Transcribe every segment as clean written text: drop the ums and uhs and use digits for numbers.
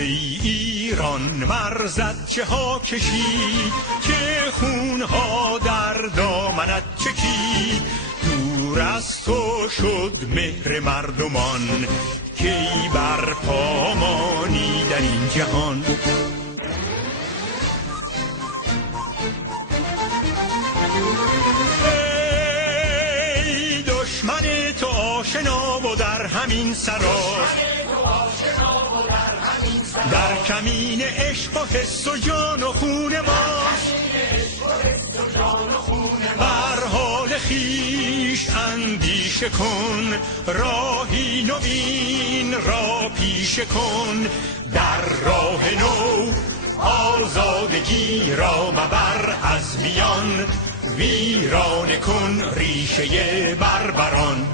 ای ایران مرزت چه ها کشید، چه خونها در دامنت چکید. دور از تو شد مهر مردمان، کی بر پا مانی در این جهان. ای دشمن تو آشنا و در همین سرا، در کمین عشق و حس و جان و خون ماست. بر حال خویش اندیشه کن، راهی نوین را پیشه کن. در راه نو آزادگی را مبر از میان، ویرانه کن ریشه بربران.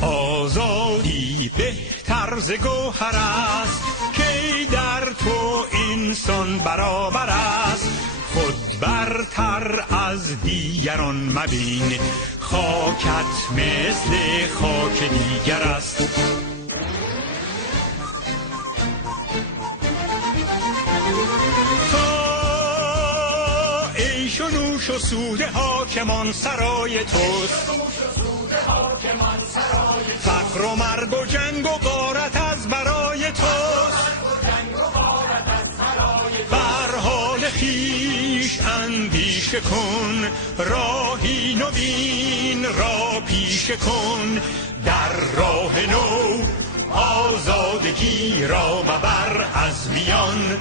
آزادی بهتر ز گوهر است، کی در تو انسان برابر است. خود برتر از دیگران مبین، خاکت مثل خاک دیگر است. تا عیش و نوش و سود حاکمان سرای توست، فقر و مرگ و جنگ و غارت از برای توست. بر حال خویش اندیشه کن، راهی نوین را پیشه کن. در راه نو آزادگی را مبر از میان،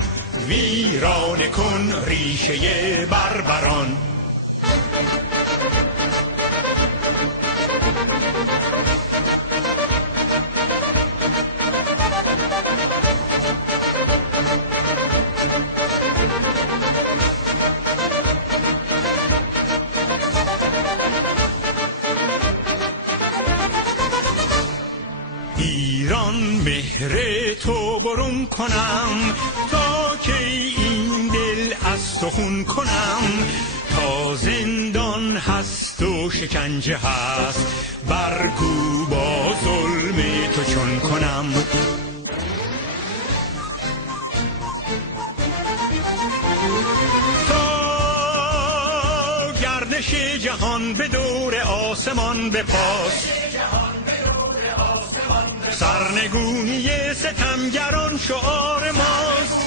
ویرانه کن ریشه بربران. ایران مهر تو برون کنم، تا کی این دل از تو خون کنم. تا زندان هست و شکنجه هست، برگو با ظلم تو چون کنم. تا گردش جهان به دور آسمان بپاس، سرنگونی ستمگران شعار ماست.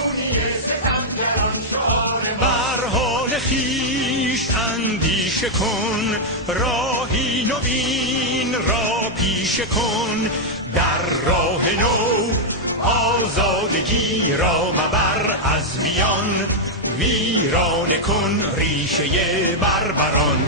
بر حال خویش اندیشه کن، راهی نوین را پیشه کن. در راه نو آزادگی را مبر از میان، ویرانه کن ریشه بربران.